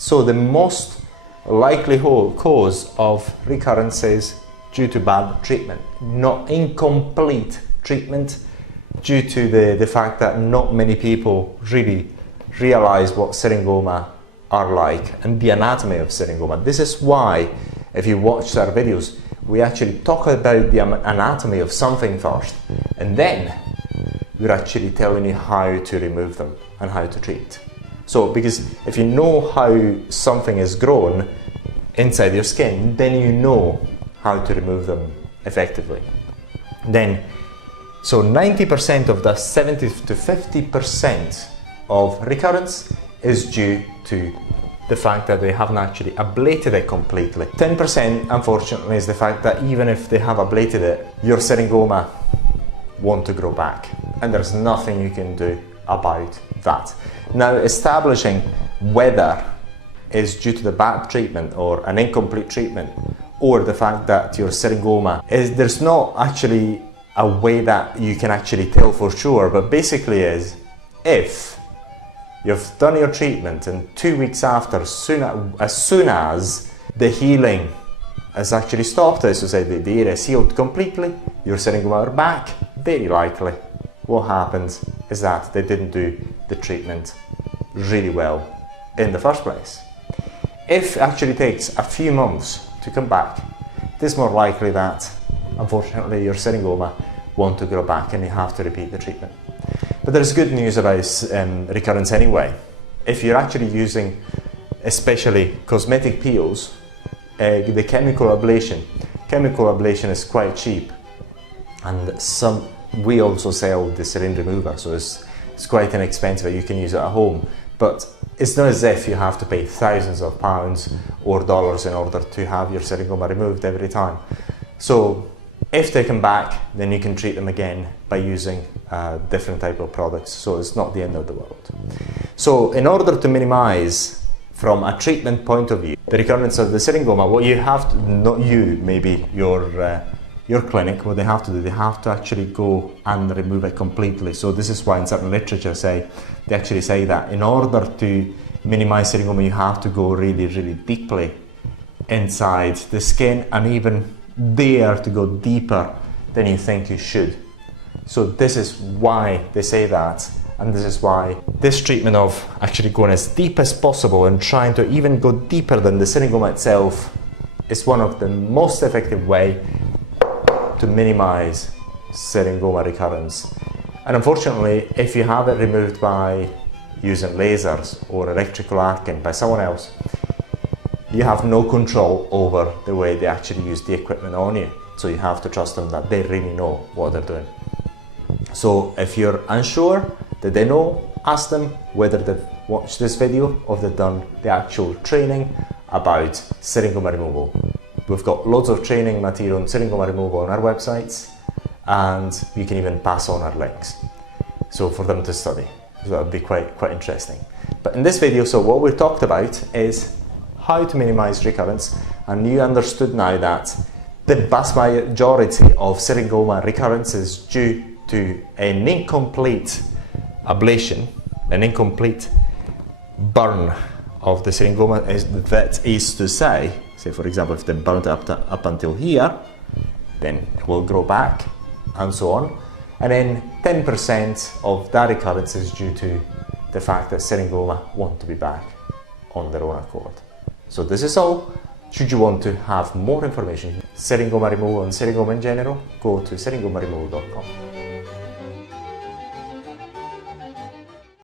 So the most likely cause of recurrence is due to bad treatment, not incomplete treatment, due to the fact that not many people really realize what syringoma are like and the anatomy of syringoma. This is why, if you watch our videos, we actually talk about the anatomy of something first, and then we're actually telling you how to remove them and how to treat. So, because if you know how something is grown inside your skin, then you know how to remove them effectively. Then, so 90% of the 70 to 50% of recurrence is due to the fact that they haven't actually ablated it completely. 10% unfortunately is the fact that even if they have ablated it, your syringoma want to grow back, and there's nothing you can do about that. Now, establishing whether it's due to the bad treatment or an incomplete treatment, or the fact that your syringoma is, there's not actually a way that you can actually tell for sure, but basically is, if you've done your treatment and 2 weeks after, as soon as the healing has actually stopped, as to say the area is healed completely, your syringoma are back, very likely what happens is that they didn't do the treatment really well in the first place. If it actually takes a few months to come back, it is more likely that, unfortunately, your syringoma want to grow back and you have to repeat the treatment. But there's good news about recurrence anyway. If you're actually using, especially cosmetic peels, the chemical ablation is quite cheap, and we also sell the syringe remover, so it's quite inexpensive. You can use it at home, but it's not as if you have to pay thousands of pounds or dollars in order to have your syringoma removed every time. So if they come back, then you can treat them again by using different type of products, so it's not the end of the world. So in order to minimize, from a treatment point of view, the recurrence of the syringoma, what you have to, not you, maybe your clinic, what they have to do, they have to actually go and remove it completely. So this is why in certain literature they actually say that in order to minimize syringoma, you have to go really, really deeply inside the skin, and even dare to go deeper than you think you should. So this is why they say that, and this is why this treatment of actually going as deep as possible and trying to even go deeper than the syringoma itself is one of the most effective way to minimize syringoma recurrence. And unfortunately, if you have it removed by using lasers or electrical arcing by someone else, you have no control over the way they actually use the equipment on you. So you have to trust them that they really know what they're doing. So if you're unsure that they know, ask them whether they've watched this video or they've done the actual training about syringoma removal. We've got loads of training material on syringoma removal on our websites, and you can even pass on our links so for them to study. So that would be quite interesting. But in this video, so what we talked about is how to minimize recurrence, and you understood now that the vast majority of syringoma recurrence is due to an incomplete ablation, an incomplete burn of the syringoma. That is to say, for example, if they burnt up until here, then it will grow back and so on. And then 10% of that recurrence is due to the fact that syringoma want to be back on their own accord. So this is all. Should you want to have more information, syringoma removal and syringoma in general, go to syringomaremoval.com.